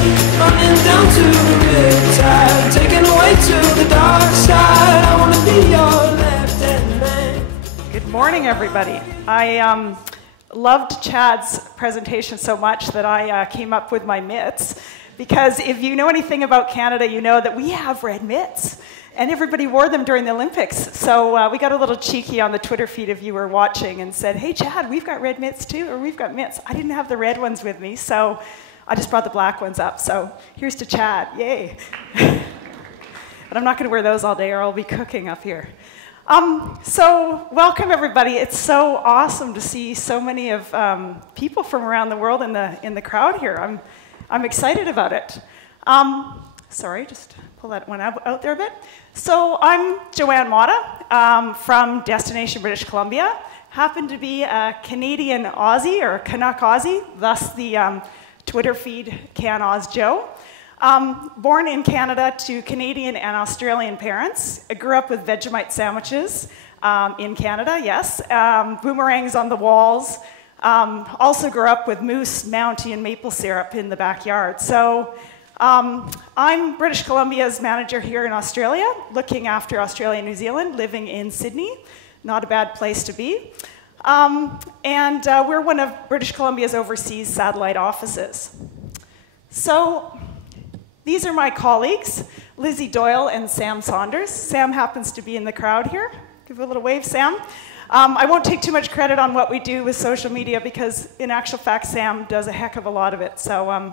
running down to the riptide, taken away to the dark side. I want to be your left-hand man. Good morning, everybody. I loved Chad's presentation so much that I came up with my mitts, because if you know anything about Canada, you know that we have red mitts. And everybody wore them during the Olympics. So we got a little cheeky on the Twitter feed if you were watching and said, hey, Chad, we've got red mitts too, or we've got mitts. I didn't have the red ones with me, so I just brought the black ones up. So here's to Chad, yay. But I'm not gonna wear those all day or I'll be cooking up here. So welcome everybody. It's so awesome to see so many of people from around the world in the crowd here. I'm excited about it. Sorry, just pull that one out there a bit. So I'm Joanne Motta from Destination British Columbia. Happen to be a Canadian Aussie, or Canuck Aussie, thus the Twitter feed Can Oz Joe. Born in Canada to Canadian and Australian parents. I grew up with Vegemite sandwiches in Canada, yes. Boomerangs on the walls. Also grew up with moose, Mountie, and maple syrup in the backyard. So I'm British Columbia's manager here in Australia, looking after Australia and New Zealand, living in Sydney. Not a bad place to be. We're one of British Columbia's overseas satellite offices. So these are my colleagues, Lizzie Doyle and Sam Saunders. Sam happens to be in the crowd here. Give a little wave, Sam. I won't take too much credit on what we do with social media because in actual fact, Sam does a heck of a lot of it. So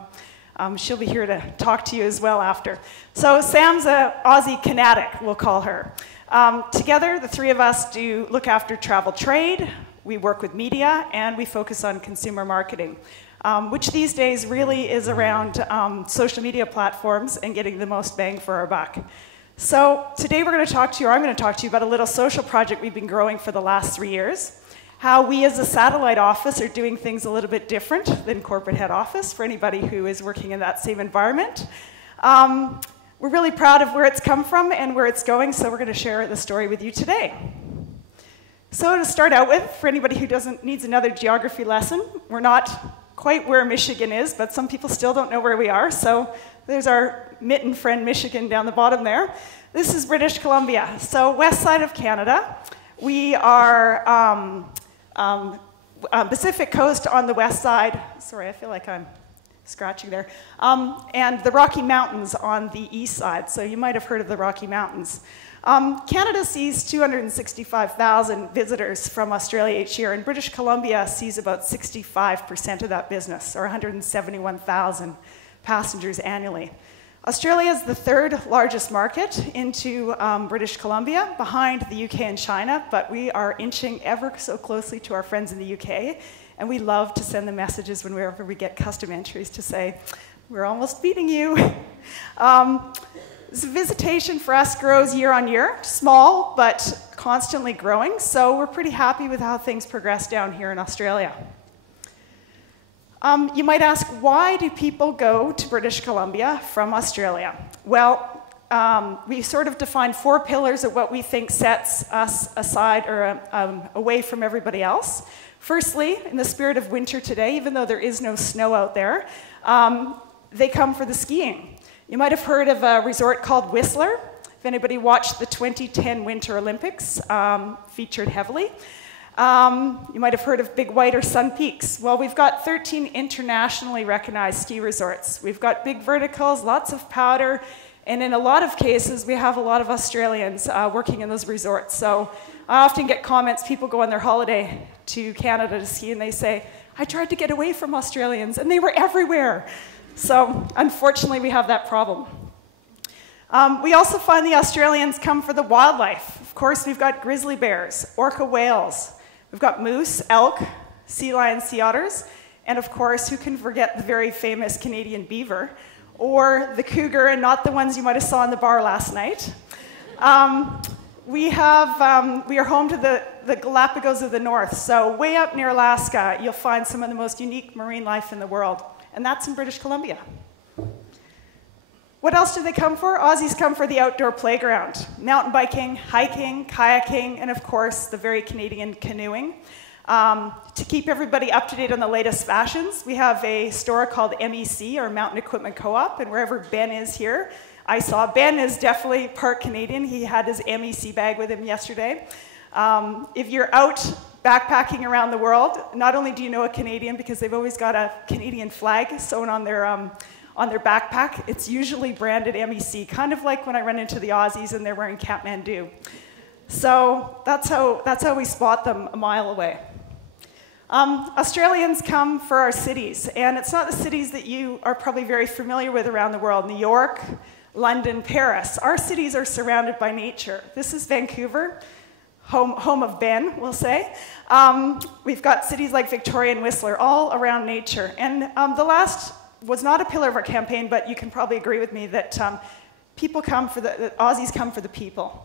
she'll be here to talk to you as well after. So Sam's an Aussie Canatic, we'll call her. Together, the three of us do look after travel trade, we work with media, and we focus on consumer marketing, which these days really is around social media platforms and getting the most bang for our buck. So today we're going to talk to you, or I'm going to talk to you about a little social project we've been growing for the last 3 years. How we as a satellite office are doing things a little bit different than corporate head office for anybody who is working in that same environment. We're really proud of where it's come from and where it's going, so we're going to share the story with you today. So to start out with, for anybody who needs another geography lesson, we're not quite where Michigan is, but some people still don't know where we are, so there's our mitten friend Michigan down the bottom there. This is British Columbia, so west side of Canada. We are Pacific coast on the west side. Sorry, I feel like I'm scratching there. And the Rocky Mountains on the east side. So you might have heard of the Rocky Mountains. Canada sees 265,000 visitors from Australia each year, and British Columbia sees about 65% of that business, or 171,000 passengers annually. Australia is the third largest market into British Columbia, behind the UK and China, but we are inching ever so closely to our friends in the UK, and we love to send them messages whenever we get custom entries to say, we're almost beating you. This visitation for us grows year on year, small, but constantly growing, so we're pretty happy with how things progress down here in Australia. You might ask, why do people go to British Columbia from Australia? Well, we sort of define 4 pillars of what we think sets us aside or away from everybody else. Firstly, in the spirit of winter today, even though there is no snow out there, they come for the skiing. You might have heard of a resort called Whistler. If anybody watched the 2010 Winter Olympics, featured heavily. You might have heard of Big White or Sun Peaks. Well, we've got 13 internationally recognized ski resorts. We've got big verticals, lots of powder, and in a lot of cases, we have a lot of Australians working in those resorts. So I often get comments, people go on their holiday to Canada to ski, and they say, I tried to get away from Australians, and they were everywhere. So unfortunately, we have that problem. We also find the Australians come for the wildlife. Of course, we've got grizzly bears, orca whales. We've got moose, elk, sea lions, sea otters, and of course, who can forget the very famous Canadian beaver, or the cougar, and not the ones you might have saw in the bar last night. We are home to the Galapagos of the North, so way up near Alaska, you'll find some of the most unique marine life in the world, and that's in British Columbia. What else do they come for? Aussies come for the outdoor playground. Mountain biking, hiking, kayaking, and of course, the very Canadian canoeing. To keep everybody up to date on the latest fashions, we have a store called MEC, or Mountain Equipment Co-op, and wherever Ben is here, I saw Ben is definitely part Canadian. He had his MEC bag with him yesterday. If you're out backpacking around the world, not only do you know a Canadian because they've always got a Canadian flag sewn on their backpack, it's usually branded MEC, kind of like when I run into the Aussies and they're wearing Kathmandu. So that's how we spot them a mile away. Australians come for our cities, and it's not the cities that you are probably very familiar with around the world. New York, London, Paris. Our cities are surrounded by nature. This is Vancouver, home of Ben, we'll say. We've got cities like Victoria and Whistler, all around nature. And the last was not a pillar of our campaign, but you can probably agree with me that Aussies come for the people.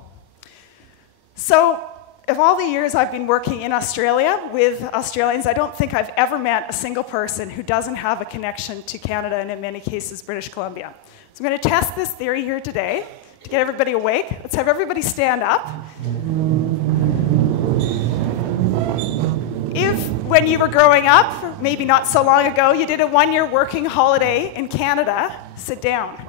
So, of all the years I've been working in Australia with Australians, I don't think I've ever met a single person who doesn't have a connection to Canada and in many cases British Columbia. So I'm going to test this theory here today to get everybody awake. Let's have everybody stand up. If, when you were growing up, maybe not so long ago, you did a one-year working holiday in Canada, sit down.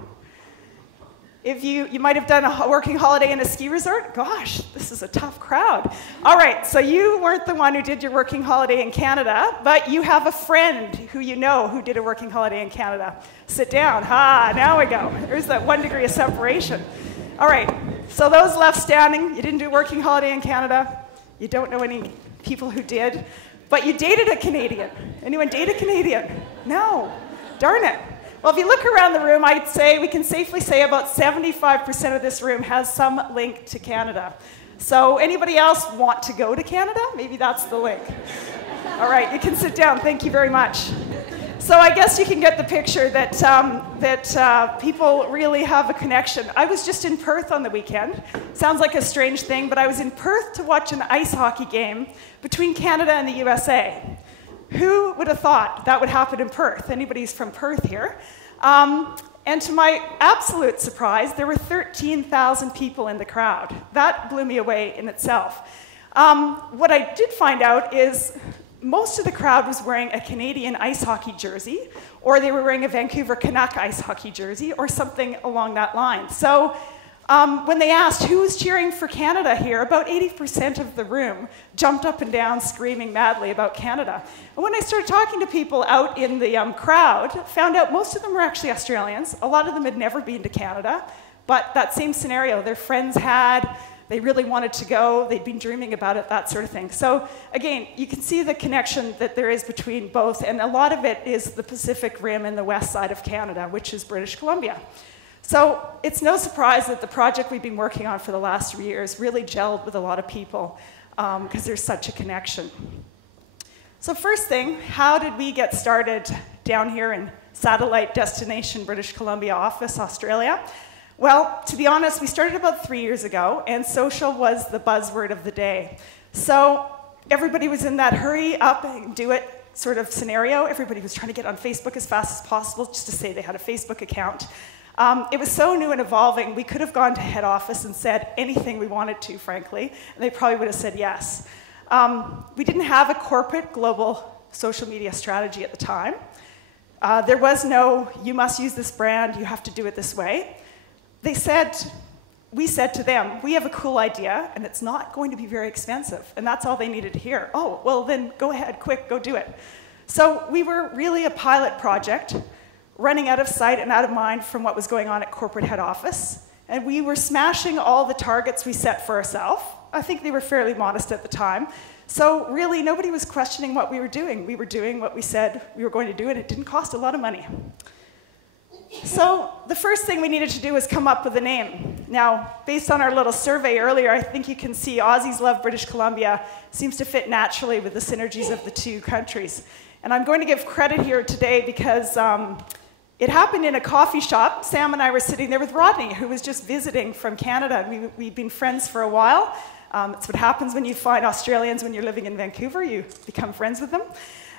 If you might have done a working holiday in a ski resort, gosh, this is a tough crowd. All right, so you weren't the one who did your working holiday in Canada, but you have a friend who you know who did a working holiday in Canada. Sit down. Now we go. There's that 1 degree of separation. All right, so those left standing, you didn't do a working holiday in Canada. You don't know any people who did, but you dated a Canadian. Anyone date a Canadian? No. Darn it. Well, if you look around the room, I'd say we can safely say about 75% of this room has some link to Canada. So anybody else want to go to Canada? Maybe that's the link. All right, you can sit down. Thank you very much. So I guess you can get the picture that people really have a connection. I was just in Perth on the weekend. Sounds like a strange thing, but I was in Perth to watch an ice hockey game between Canada and the USA. Who would have thought that would happen in Perth? Anybody's from Perth here. And to my absolute surprise, there were 13,000 people in the crowd. That blew me away in itself. What I did find out is most of the crowd was wearing a Canadian ice hockey jersey, or they were wearing a Vancouver Canuck ice hockey jersey, or something along that line. So when they asked who was cheering for Canada here, about 80% of the room jumped up and down screaming madly about Canada. And when I started talking to people out in the crowd, found out most of them were actually Australians. A lot of them had never been to Canada, but that same scenario, their friends had, they really wanted to go, they'd been dreaming about it, that sort of thing. So again, you can see the connection that there is between both, and a lot of it is the Pacific Rim and the west side of Canada, which is British Columbia. So it's no surprise that the project we've been working on for the last 3 years really gelled with a lot of people because there's such a connection. So first thing, how did we get started down here in Satellite Destination British Columbia office, Australia? Well, to be honest, we started about 3 years ago, and social was the buzzword of the day. So everybody was in that hurry up and do it sort of scenario. Everybody was trying to get on Facebook as fast as possible just to say they had a Facebook account. It was so new and evolving, we could have gone to head office and said anything we wanted to, frankly, and they probably would have said yes. We didn't have a corporate global social media strategy at the time. There was no, you must use this brand, you have to do it this way. We said to them, we have a cool idea, and it's not going to be very expensive, and that's all they needed to hear. Oh, well then go ahead, quick, go do it. So we were really a pilot project, running out of sight and out of mind from what was going on at corporate head office. And we were smashing all the targets we set for ourselves. I think they were fairly modest at the time. So really, nobody was questioning what we were doing. We were doing what we said we were going to do, and it didn't cost a lot of money. So the first thing we needed to do was come up with a name. Now, based on our little survey earlier, I think you can see Aussies Love British Columbia seems to fit naturally with the synergies of the two countries. And I'm going to give credit here today because it happened in a coffee shop. Sam and I were sitting there with Rodney, who was just visiting from Canada. We've been friends for a while. It's what happens when you find Australians when you're living in Vancouver. You become friends with them.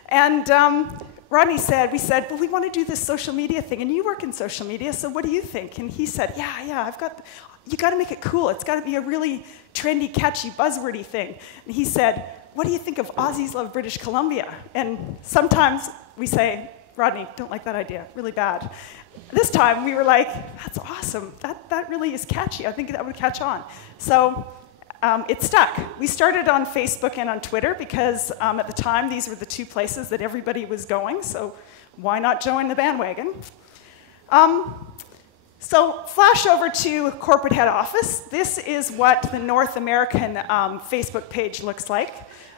And Rodney said, well, we want to do this social media thing, and you work in social media, so what do you think? And he said, yeah, you got to make it cool. It's got to be a really trendy, catchy, buzzwordy thing. And he said, what do you think of Aussies Love British Columbia? And sometimes we say, Rodney, don't like that idea, really bad. This time we were like, that's awesome. That really is catchy. I think that would catch on. So it stuck. We started on Facebook and on Twitter because at the time these were the two places that everybody was going, so why not join the bandwagon? So flash over to corporate head office. This is what the North American Facebook page looks like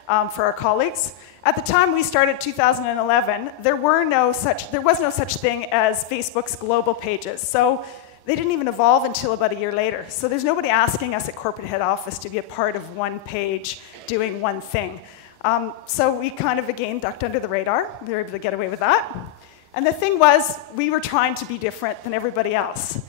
for our colleagues. At the time we started 2011, there was no such thing as Facebook's global pages. So they didn't even evolve until about a year later. So there's nobody asking us at corporate head office to be a part of one page doing one thing. So we kind of, again, ducked under the radar. We were able to get away with that. And the thing was, we were trying to be different than everybody else.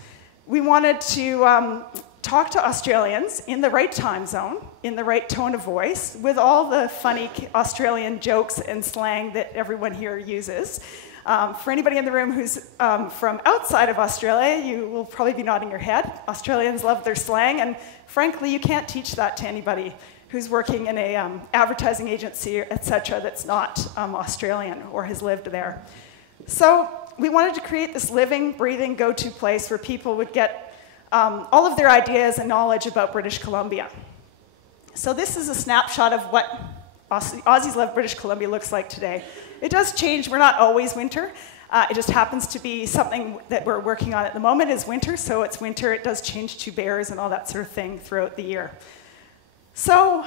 We wanted to talk to Australians in the right time zone, in the right tone of voice, with all the funny Australian jokes and slang that everyone here uses. For anybody in the room who's from outside of Australia, you will probably be nodding your head. Australians love their slang, and frankly, you can't teach that to anybody who's working in a advertising agency, etc., that's not Australian or has lived there. So we wanted to create this living, breathing, go-to place where people would get all of their ideas and knowledge about British Columbia. So this is a snapshot of what Aussies Love British Columbia looks like today. It does change. We're not always winter. It just happens to be something that we're working on at the moment is winter. So it's winter. It does change to bears and all that sort of thing throughout the year. So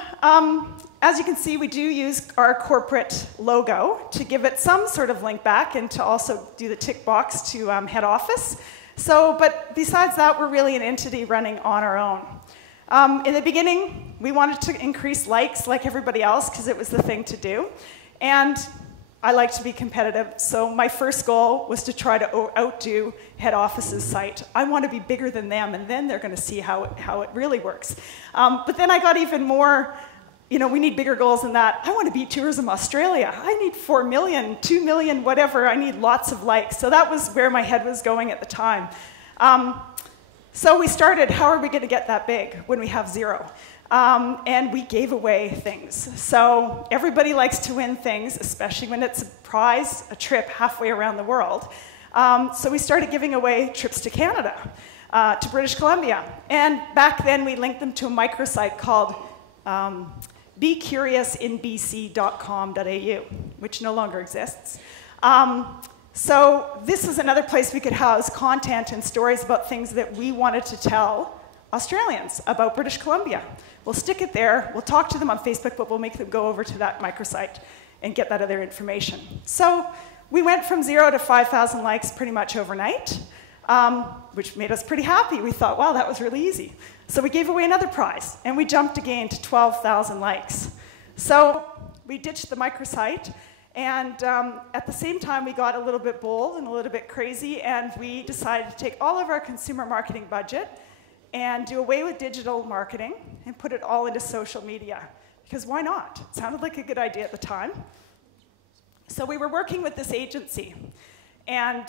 as you can see, we do use our corporate logo to give it some sort of link back and to also do the tick box to head office. So, but besides that, we're really an entity running on our own. In the beginning, we wanted to increase likes like everybody else because it was the thing to do. And I like to be competitive, so my first goal was to try to outdo head office's site. I want to be bigger than them, and then they're going to see how it really works. But then I got even more, we need bigger goals than that. I want to beat Tourism Australia. I need 4 million, 2 million, whatever. I need lots of likes. So that was where my head was going at the time. So we started, how are we going to get that big when we have zero? And we gave away things. So everybody likes to win things, especially when it's a prize, a trip halfway around the world. So we started giving away trips to Canada, to British Columbia. And back then, we linked them to a microsite called becuriousinbc.com.au, which no longer exists. So this is another place we could house content and stories about things that we wanted to tell Australians about British Columbia. We'll stick it there, we'll talk to them on Facebook, but we'll make them go over to that microsite and get that other information. So we went from 0 to 5,000 likes pretty much overnight, which made us pretty happy. We thought, wow, that was really easy. So we gave away another prize, and we jumped again to 12,000 likes. So we ditched the microsite, and at the same time, we got a little bit bold and a little bit crazy, and we decided to take all of our consumer marketing budget and do away with digital marketing and put it all into social media. Because why not? It sounded like a good idea at the time. So we were working with this agency, and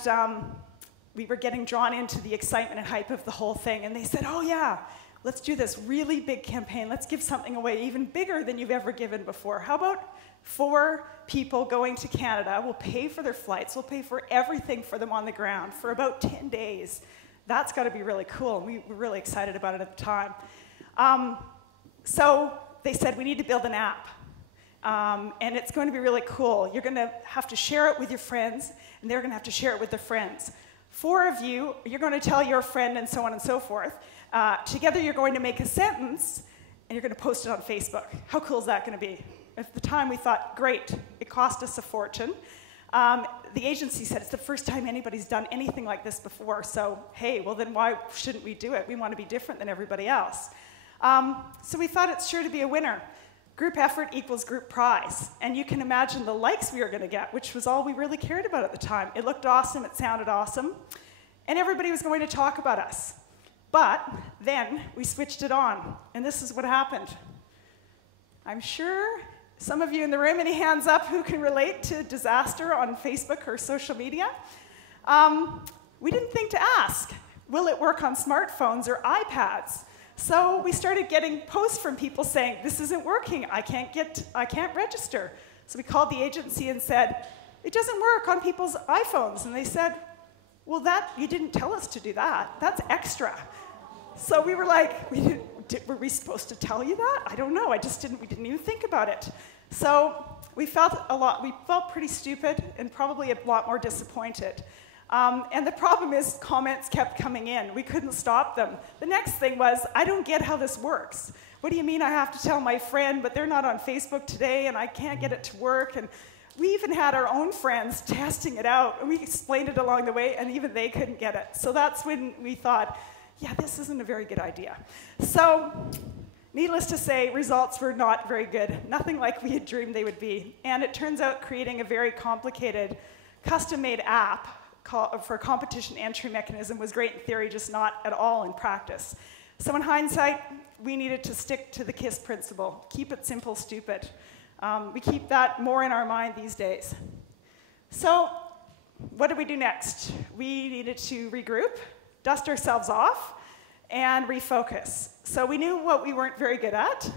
we were getting drawn into the excitement and hype of the whole thing. And they said, oh yeah, let's do this really big campaign. Let's give something away even bigger than you've ever given before. How about 4 people going to Canada? We'll pay for their flights. We'll pay for everything for them on the ground for about 10 days. That's got to be really cool. And we were really excited about it at the time. So they said, we need to build an app. And it's going to be really cool. You're going to have to share it with your friends, and they're going to have to share it with their friends. 4 of you, you're going to tell your friend, and so on and so forth. Together, you're going to make a sentence, and you're going to post it on Facebook. How cool is that going to be? At the time, we thought, great. It cost us a fortune. The agency said, it's the first time anybody's done anything like this before, so hey, well then why shouldn't we do it? We want to be different than everybody else. So we thought it's sure to be a winner. Group effort equals group prize. And you can imagine the likes we were going to get, which was all we really cared about at the time. It looked awesome, it sounded awesome, and everybody was going to talk about us. But then we switched it on, and this is what happened. I'm sure some of you in the room, any hands up who can relate to disaster on Facebook or social media? We didn't think to ask, will it work on smartphones or iPads? So we started getting posts from people saying, this isn't working, I can't register. So we called the agency and said, it doesn't work on people's iPhones. And they said, well, you didn't tell us to do that. That's extra. So we were like, were we supposed to tell you that? I don't know, we didn't even think about it. So we felt pretty stupid and probably a lot more disappointed. And the problem is comments kept coming in. We couldn't stop them. The next thing was, I don't get how this works. What do you mean I have to tell my friend, but they're not on Facebook today and I can't get it to work? And we even had our own friends testing it out, and we explained it along the way, and even they couldn't get it. So that's when we thought, yeah, this isn't a very good idea. So needless to say, results were not very good. Nothing like we had dreamed they would be. And it turns out creating a very complicated, custom-made app for a competition entry mechanism was great in theory, just not at all in practice. So in hindsight, we needed to stick to the KISS principle. Keep it simple, stupid. We keep that more in our mind these days. So what did we do next? We needed to regroup, dust ourselves off, and refocus. So we knew what we weren't very good at,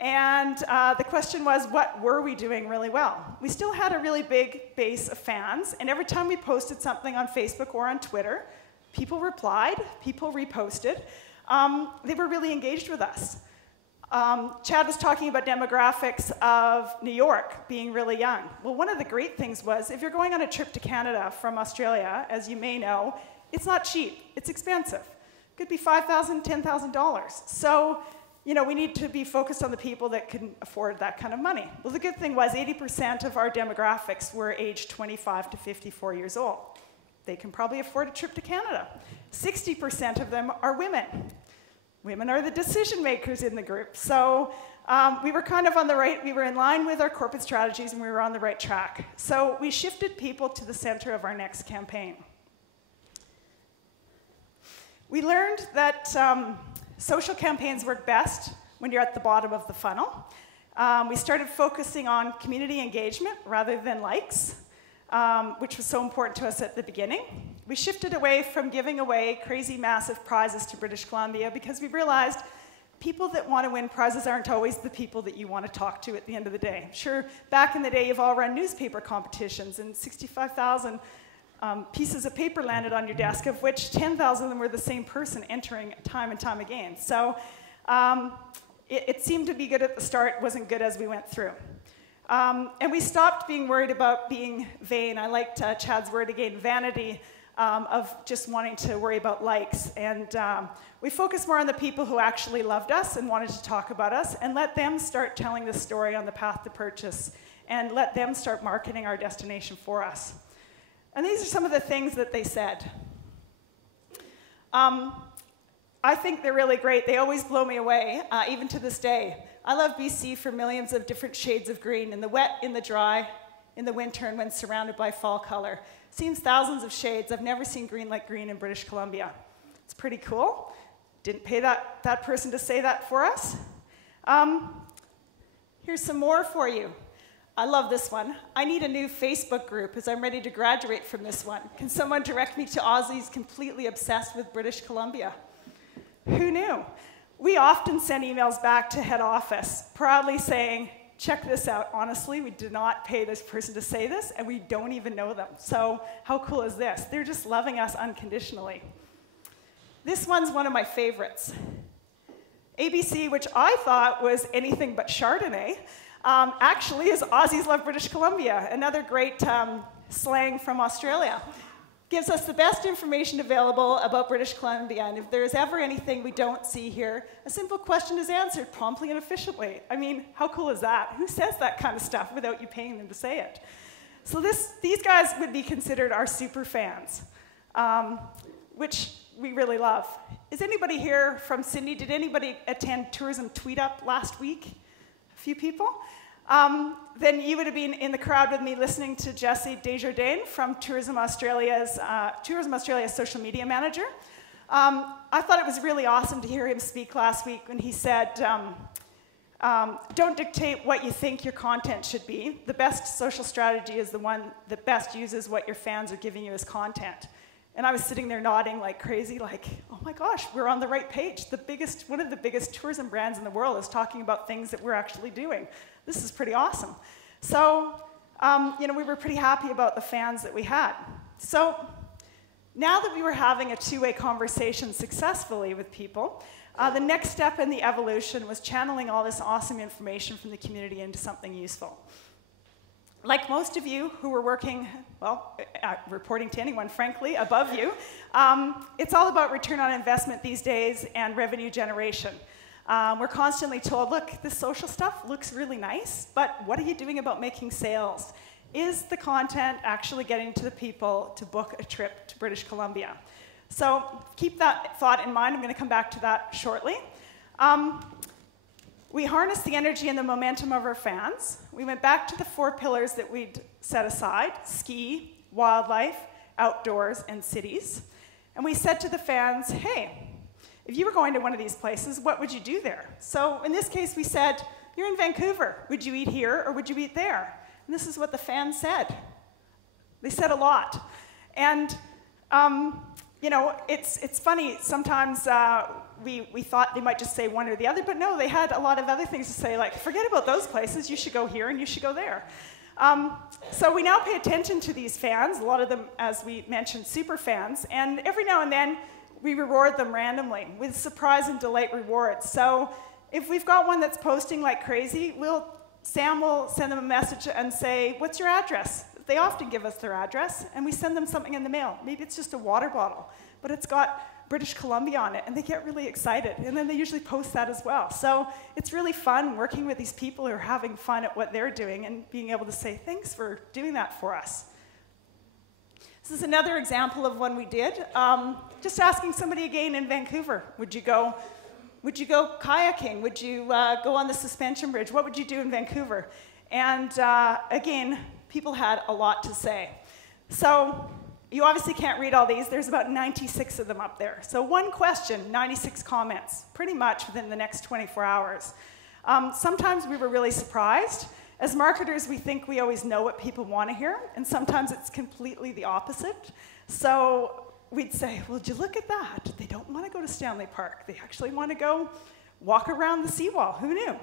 and the question was, what were we doing really well? We still had a really big base of fans, and every time we posted something on Facebook or on Twitter, people replied, people reposted. They were really engaged with us. Chad was talking about demographics of New York being really young. Well, one of the great things was, if you're going on a trip to Canada from Australia, as you may know, it's not cheap, it's expensive. It could be $5,000, $10,000. So, we need to be focused on the people that can afford that kind of money. Well, the good thing was 80% of our demographics were aged 25 to 54 years old. They can probably afford a trip to Canada. 60% of them are women. Women are the decision makers in the group. So we were kind of we were in line with our corporate strategies, and we were on the right track. So we shifted people to the center of our next campaign. We learned that social campaigns work best when you're at the bottom of the funnel. We started focusing on community engagement rather than likes, which was so important to us at the beginning. We shifted away from giving away crazy massive prizes to British Columbia because we realized people that want to win prizes aren't always the people that you want to talk to at the end of the day. Sure, back in the day, you've all run newspaper competitions, and 65,000 pieces of paper landed on your desk, of which 10,000 of them were the same person entering time and time again. So it seemed to be good at the start, wasn't good as we went through. And we stopped being worried about being vain. I liked Chad's word again, vanity, of just wanting to worry about likes. And we focused more on the people who actually loved us and wanted to talk about us, and let them start telling the story on the path to purchase, and let them start marketing our destination for us. And these are some of the things that they said. I think they're really great. They always blow me away, even to this day. I love BC for millions of different shades of green, in the wet, in the dry, in the winter, and when surrounded by fall color. Seems thousands of shades. I've never seen green like green in British Columbia. It's pretty cool. Didn't pay that person to say that for us. Here's some more for you. I love this one. I need a new Facebook group as I'm ready to graduate from this one. Can someone direct me to Aussies completely obsessed with British Columbia? Who knew? We often send emails back to head office, proudly saying, check this out. Honestly, we did not pay this person to say this, and we don't even know them. So how cool is this? They're just loving us unconditionally. This one's one of my favorites. ABC, which I thought was anything but Chardonnay, actually is Aussies Love British Columbia, another great slang from Australia. Gives us the best information available about British Columbia, and if there's ever anything we don't see here, a simple question is answered promptly and efficiently. I mean, how cool is that? Who says that kind of stuff without you paying them to say it? So these guys would be considered our Superfans, which we really love. Is anybody here from Sydney? Did anybody attend Tourism Tweet Up last week? A few people? Then you would have been in the crowd with me listening to Jesse Desjardins from Tourism Australia's social media manager. I thought it was really awesome to hear him speak last week when he said, don't dictate what you think your content should be. The best social strategy is the one that best uses what your fans are giving you as content. And I was sitting there nodding like crazy, like, oh my gosh, we're on the right page. One of the biggest tourism brands in the world is talking about things that we're actually doing. This is pretty awesome. So, we were pretty happy about the fans that we had. So, now that we were having a two-way conversation successfully with people, the next step in the evolution was channeling all this awesome information from the community into something useful. Like most of you who were working, reporting to anyone, frankly, above you, it's all about return on investment these days and revenue generation. We're constantly told, look, this social stuff looks really nice, but what are you doing about making sales? Is the content actually getting to the people to book a trip to British Columbia? So keep that thought in mind. I'm going to come back to that shortly. We harnessed the energy and the momentum of our fans. We went back to the 4 pillars that we'd set aside: ski, wildlife, outdoors, and cities. And we said to the fans, hey, if you were going to one of these places, what would you do there? So in this case, we said, you're in Vancouver. Would you eat here or would you eat there? And this is what the fans said. They said a lot. And, it's funny. Sometimes we thought they might just say one or the other, but no, they had a lot of other things to say, like, forget about those places. You should go here and you should go there. So we now pay attention to these fans, a lot of them, as we mentioned, super fans, and every now and then we reward them randomly with surprise and delight rewards. So if we've got one that's posting like crazy, Sam will send them a message and say, what's your address? They often give us their address, and we send them something in the mail. Maybe it's just a water bottle, but it's got British Columbia on it, and they get really excited, and then they usually post that as well. So it's really fun working with these people who are having fun at what they're doing and being able to say, thanks for doing that for us. This is another example of one we did. Just asking somebody again in Vancouver, would you go kayaking? Would you go on the suspension bridge? What would you do in Vancouver? And again, people had a lot to say. So you obviously can't read all these. There's about 96 of them up there. So one question, 96 comments, pretty much within the next 24 hours. Sometimes we were really surprised. As marketers, we think we always know what people want to hear, and sometimes it's completely the opposite. So we'd say, well, did you look at that? They don't want to go to Stanley Park. They actually want to go walk around the seawall. Who knew?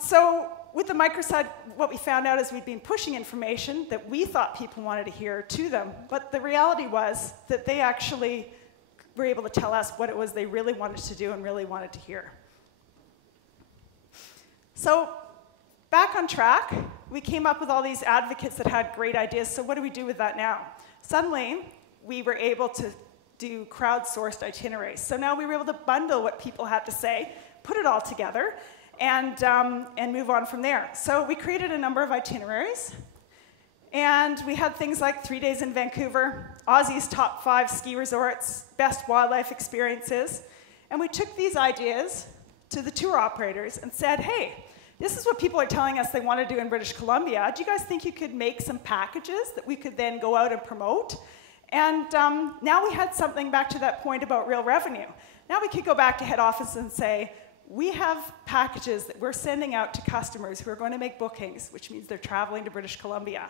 So with the microsite, what we found out is we'd been pushing information that we thought people wanted to hear to them, but the reality was that they actually were able to tell us what it was they really wanted to do and really wanted to hear. So back on track, we came up with all these advocates that had great ideas. So what do we do with that now? Suddenly, we were able to do crowdsourced itineraries. So now we were able to bundle what people had to say, put it all together, and move on from there. So we created a number of itineraries, and we had things like 3 days in Vancouver, Aussie's top 5 ski resorts, best wildlife experiences, and we took these ideas to the tour operators and said, hey, this is what people are telling us they want to do in British Columbia. Do you guys think you could make some packages that we could then go out and promote? And now we had something back to that point about real revenue. Now we could go back to head office and say, we have packages that we're sending out to customers who are going to make bookings, which means they're traveling to British Columbia.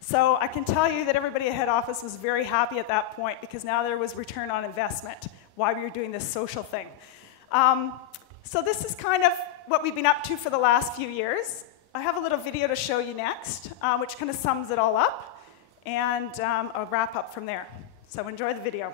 So I can tell you that everybody at head office was very happy at that point because now there was return on investment, why we were doing this social thing. So this is kind of what we've been up to for the last few years. I have a little video to show you next, which kind of sums it all up, and I'll wrap up from there. So enjoy the video.